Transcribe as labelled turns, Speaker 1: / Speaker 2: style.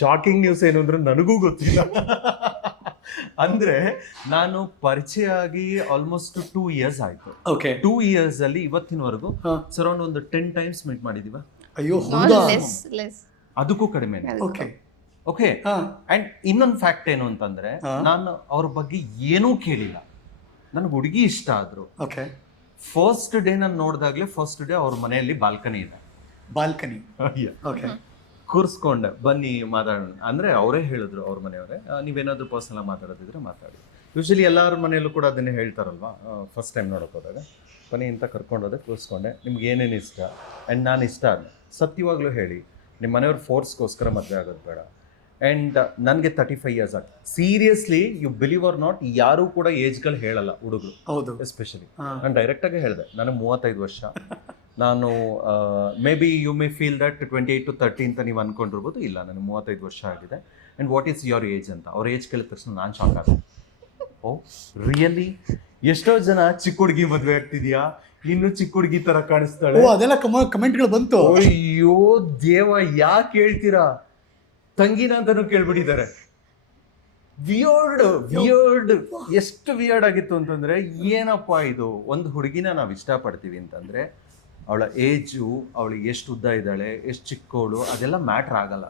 Speaker 1: Shocking news ಏನು ಅಂದ್ರೆ ನನಗೂ ಗೊತ್ತಿಲ್ಲ. ಅಂದ್ರೆ ನಾನು ಪರಿಚಯ ಆಗಿ ಆಲ್ಮೋಸ್ಟ್ ಟೂ ಇಯರ್ಸ್ ಆಯ್ತು.
Speaker 2: ಓಕೆ
Speaker 1: ಟೂ ಇಯರ್ಸ್ ಅಲ್ಲಿ ಇವತ್ತಿನವರೆಗೂ
Speaker 2: ಸರ್
Speaker 1: ಸರೌಂಡ್ ಒಂದು ಟೆನ್ ಟೈಮ್ಸ್ ಮೀಟ್ ಮಾಡಿದೀವ.
Speaker 2: ಅಯ್ಯೋ ಹೌದಾ?
Speaker 1: ಅದಕ್ಕೂ ಕಡಿಮೆ
Speaker 2: ಓಕೆ
Speaker 1: ಓಕೆ ಅಂಡ್ ಇನ್ನೊಂದು ಫ್ಯಾಕ್ಟ್ ಏನು ಅಂತಂದ್ರೆ. ನಾನು ಅವ್ರ ಬಗ್ಗೆ ಏನೂ ಕೇಳಿಲ್ಲ. ನನ್ಗೆ ಹುಡುಗಿ ಇಷ್ಟ ಆದ್ರು.
Speaker 2: ಓಕೆ
Speaker 1: ಫಸ್ಟ್ ಡೇ ನಾನು ನೋಡಿದಾಗ್ಲೇ ಫಸ್ಟ್ ಡೇ ಅವ್ರ ಮನೆಯಲ್ಲಿ ಬಾಲ್ಕನಿ ಇದೆ.
Speaker 2: ಬಾಲ್ಕನಿ ಓಕೆ
Speaker 1: ಕೂರ್ಸ್ಕೊಂಡೆ ಬನ್ನಿ ಮಾತಾಡೋಣ. ಅಂದರೆ ಅವರೇ ಹೇಳಿದ್ರು ಅವ್ರ ಮನೆಯವರೇ ನೀವೇನಾದರೂ ಪರ್ಸನಲ್ ಮಾತಾಡೋದಿದ್ರೆ ಮಾತಾಡಿ. ಯೂಶಲಿ ಎಲ್ಲರ ಮನೆಯಲ್ಲೂ ಕೂಡ ಅದನ್ನೇ ಹೇಳ್ತಾರಲ್ವಾ? ಫಸ್ಟ್ ಟೈಮ್ ನೋಡೋಕೆ ಹೋದಾಗ. ಬನ್ನಿ ಅಂತ ಕರ್ಕೊಂಡೋದೆ ಕೂರಿಸ್ಕೊಂಡೆ. ನಿಮ್ಗೆ ಏನೇನು ಇಷ್ಟ? ಆ್ಯಂಡ್ ನಾನು ಇಷ್ಟ ಅಲ್ಲ. ಸತ್ಯವಾಗ್ಲೂ ಹೇಳಿ ನಿಮ್ಮ ಮನೆಯವ್ರ ಫೋರ್ಸ್ಗೋಸ್ಕರ ಮದುವೆ ಆಗೋದು ಬೇಡ. ಆ್ಯಂಡ್ ನನಗೆ ತರ್ಟಿ ಫೈವ್ ಇಯರ್ಸ್ ಆಗಿ seriously you believe or not ಯಾರೂ ಕೂಡ ಏಜ್ಗಳು ಹೇಳಲ್ಲ ಹುಡುಗರು.
Speaker 2: ಹೌದು.
Speaker 1: ಎಸ್ಪೆಷಲಿ. ನಾನು ಡೈರೆಕ್ಟಾಗಿ ಹೇಳಿದೆ ನನಗೆ ಮೂವತ್ತೈದು ವರ್ಷ. ನಾನು may be you may feel that twenty eight to thirty ಅಂತ ನೀವು ಅನ್ಕೊಂಡಿರ್ಬೋದು. ಇಲ್ಲ ನನಗೆ ಮೂವತ್ತೈದು ವರ್ಷ ಆಗಿದೆ. And what is your age ಅಂತ? ಅವ್ರ ಏಜ್ ಕೇಳಿದ ತಕ್ಷಣ ನಾನು ಶಾಕ್ ಆಗ ಓ ರಿಯಲಿ ಎಷ್ಟೋ ಜನ ಚಿಕ್ಕ ಹುಡುಗಿ ಮದುವೆ ಆಗ್ತಿದ್ಯಾ? ಇನ್ನು ಚಿಕ್ಕ ಹುಡುಗಿ ತರ ಕಾಣಿಸ್ತಾಳೆ.
Speaker 2: ಓ ಅದೆಲ್ಲ ಕಮ ಕಮೆಂಟ್ಗಳು ಬಂತು.
Speaker 1: ಅಯ್ಯೋ ದೇವ ಯಾಕೆ ಹೇಳ್ತೀರಾ? ತಂಗಿನ ಅಂತಾನು ಕೇಳ್ಬಿಟ್ಟಿದ್ದಾರೆ. ವಿಯರ್ಡ್ ವಿಯರ್ಡ್ ಎಷ್ಟು ವಿಯರ್ಡ್ ಆಗಿತ್ತು ಅಂತಂದ್ರೆ ಏನಪ್ಪಾ ಇದು? ಒಂದು ಹುಡುಗಿನ ನಾವು ಇಷ್ಟಪಡ್ತೀವಿ ಅಂತಂದ್ರೆ ಅವಳ ಏಜು ಅವಳಿಗೆ ಎಷ್ಟು ಉದ್ದ ಇದ್ದಾಳೆ ಎಷ್ಟು ಚಿಕ್ಕವಳು ಅದೆಲ್ಲ ಮ್ಯಾಟ್ರ್ ಆಗಲ್ಲ.